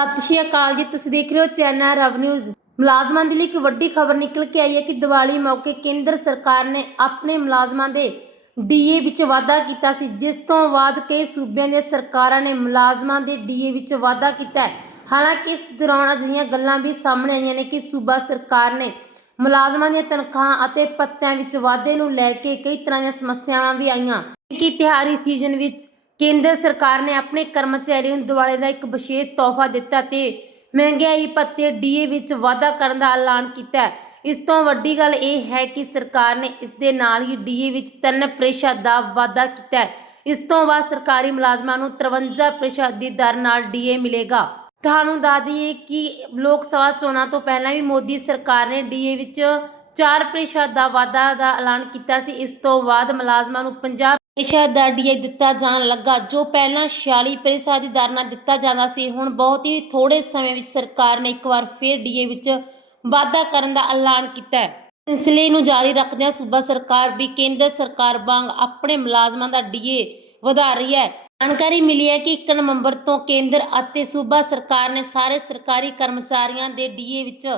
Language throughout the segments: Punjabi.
ਸਤਿ ਸ਼੍ਰੀ ਅਕਾਲ ਜੀ, ਤੁਸੀਂ ਦੇਖ ਰਹੇ ਹੋ ਚੈਨਲ ਰਵ ਨਿਊਜ਼। ਮੁਲਾਜ਼ਮਾਂ ਦੇ ਲਈ ਇੱਕ ਵੱਡੀ ਖਬਰ ਨਿਕਲ ਕੇ ਆਈ ਹੈ ਕਿ ਦੀਵਾਲੀ ਮੌਕੇ ਕੇਂਦਰ ਸਰਕਾਰ ਨੇ ਆਪਣੇ ਮੁਲਾਜ਼ਮਾਂ ਦੇ ਡੀਏ ਵਿੱਚ ਵਾਧਾ ਕੀਤਾ ਸੀ। ਜਿਸ ਤੋਂ ਬਾਅਦ ਕਈ ਸੂਬਿਆਂ ਦੀਆਂ ਸਰਕਾਰਾਂ ਨੇ ਮੁਲਾਜ਼ਮਾਂ ਦੇ ਡੀਏ ਵਿੱਚ ਵਾਧਾ ਕੀਤਾ ਹੈ। ਹਾਲਾਂਕਿ ਇਸ ਦੌਰਾਨ ਅਜਿਹੀਆਂ ਗੱਲਾਂ ਵੀ ਸਾਹਮਣੇ ਆਈਆਂ ਨੇ ਕਿ ਸੂਬਾ ਸਰਕਾਰ ਨੇ ਮੁਲਾਜ਼ਮਾਂ ਦੀਆਂ ਤਨਖਾਹਾਂ ਅਤੇ ਪੱਤਿਆਂ ਵਿੱਚ ਵਾਧੇ ਨੂੰ ਲੈ ਕੇ ਕਈ ਤਰ੍ਹਾਂ ਦੀਆਂ ਸਮੱਸਿਆਵਾਂ ਵੀ ਆਈਆਂ। ਕਿ ਤਿਹਾਰੀ ਸੀਜ਼ਨ ਵਿੱਚ ਕੇਂਦਰ ਸਰਕਾਰ ਨੇ ਆਪਣੇ ਕਰਮਚਾਰੀਆਂ ਨੂੰ ਦਿਵਾਲੀ ਦਾ ਇੱਕ ਵਿਸ਼ੇਸ਼ ਤੋਹਫਾ ਦਿੱਤਾ ਤੇ ਮਹਿੰਗਾਈ ਭੱਤੇ ਡੀਏ ਵਿੱਚ ਵਾਧਾ ਕਰਨ ਦਾ ਐਲਾਨ ਕੀਤਾ ਇਸ ਤੋਂ ਵੱਡੀ ਗੱਲ ਇਹ ਹੈ ਕਿ ਸਰਕਾਰ ਨੇ ਇਸ ਦੇ ਨਾਲ ਹੀ ਡੀਏ ਵਿੱਚ 3% ਦਾ ਵਾਧਾ ਕੀਤਾ ਇਸ ਤੋਂ ਬਾਅਦ ਸਰਕਾਰੀ ਮੁਲਾਜ਼ਮਾਂ ਨੂੰ 53% ਦੀ ਦਰ ਨਾਲ ਡੀਏ ਮਿਲੇਗਾ। ਤੁਹਾਨੂੰ ਦੱਸ ਦਈਏ ਕਿ ਲੋਕ ਸਭਾ ਚੋਣਾਂ ਤੋਂ ਪਹਿਲਾਂ ਵੀ ਮੋਦੀ ਸਰਕਾਰ ਨੇ ਡੀਏ ਵਿੱਚ 4% ਦਾ ਵਾਧਾ ਦਾ ਐਲਾਨ ਕੀਤਾ ਸੀ। ਇਸ ਤੋਂ ਬਾਅਦ ਮੁਲਾਜ਼ਮਾਂ ਨੂੰ 50% ਦਾ ਡੀਏ ਦਿੱਤਾ ਜਾਣ ਲੱਗਾ, ਜੋ ਪਹਿਲਾਂ 46% ਦੀ ਦਰ ਨਾਲ ਦਿੱਤਾ ਜਾਂਦਾ ਸੀ, ਹੁਣ ਬਹੁਤ ਹੀ ਥੋੜੇ ਸਮੇਂ ਵਿੱਚ ਸਰਕਾਰ ਨੇ ਇੱਕ ਵਾਰ ਫਿਰ ਡੀਏ ਵਿੱਚ ਵਾਧਾ ਕਰਨ ਦਾ ਐਲਾਨ ਕੀਤਾ ਹੈ। ਸਿਲਸਿਲੇ ਨੂੰ ਜਾਰੀ ਰੱਖਦਿਆਂ ਸੂਬਾ ਸਰਕਾਰ ਵੀ ਕੇਂਦਰ ਸਰਕਾਰ ਵਾਂਗ ਆਪਣੇ ਮੁਲਾਜ਼ਮਾਂ ਦਾ ਡੀਏ ਵਧਾ ਰਹੀ ਹੈ। ਜਾਣਕਾਰੀ ਮਿਲੀ ਹੈ ਕਿ 1 ਨਵੰਬਰ ਤੋਂ ਕੇਂਦਰ ਅਤੇ ਸੂਬਾ ਸਰਕਾਰ ਨੇ ਸਾਰੇ ਸਰਕਾਰੀ ਕਰਮਚਾਰੀਆਂ ਦੇ ਡੀਏ ਵਿੱਚ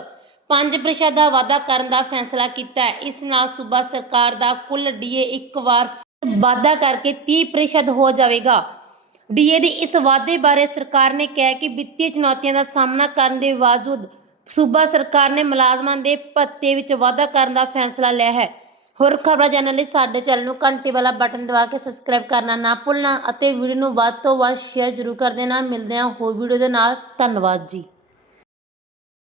5% ਦਾ ਵਾਧਾ ਕਰਨ ਦਾ ਫੈਸਲਾ ਕੀਤਾ ਹੈ। ਇਸ ਨਾਲ ਸੂਬਾ ਸਰਕਾਰ ਦਾ ਕੁੱਲ ਡੀਏ ਇੱਕ ਵਾਰ ਵਾਧਾ ਕਰਕੇ 30% ਹੋ ਜਾਵੇਗਾ। ਡੀਏ ਦੇ ਇਸ ਵਾਧੇ ਬਾਰੇ ਸਰਕਾਰ ਨੇ ਕਿਹਾ ਕਿ ਵਿੱਤੀ ਚੁਣੌਤੀਆਂ ਦਾ ਸਾਹਮਣਾ ਕਰਨ ਦੇ ਬਾਵਜੂਦ ਸੂਬਾ ਸਰਕਾਰ ਨੇ ਮੁਲਾਜ਼ਮਾਂ ਦੇ ਭੱਤੇ ਵਿੱਚ ਵਾਧਾ ਕਰਨ ਦਾ ਫੈਸਲਾ ਲਿਆ ਹੈ। ਹੋਰ ਖਬਰਾਂ ਜਾਣਨ ਲਈ ਸਾਡੇ ਚੈਨਲ ਨੂੰ ਘੰਟੀ ਵਾਲਾ ਬਟਨ ਦਬਾ ਕੇ ਸਬਸਕ੍ਰਾਈਬ ਕਰਨਾ ਨਾ ਭੁੱਲਣਾ ਅਤੇ ਵੀਡੀਓ ਨੂੰ ਵੱਧ ਤੋਂ ਵੱਧ ਸ਼ੇਅਰ ਜ਼ਰੂਰ ਕਰ ਦੇਣਾ। ਮਿਲਦੇ ਹਾਂ ਹੋਰ ਵੀਡੀਓ ਦੇ ਨਾਲ। ਧੰਨਵਾਦ ਜੀ।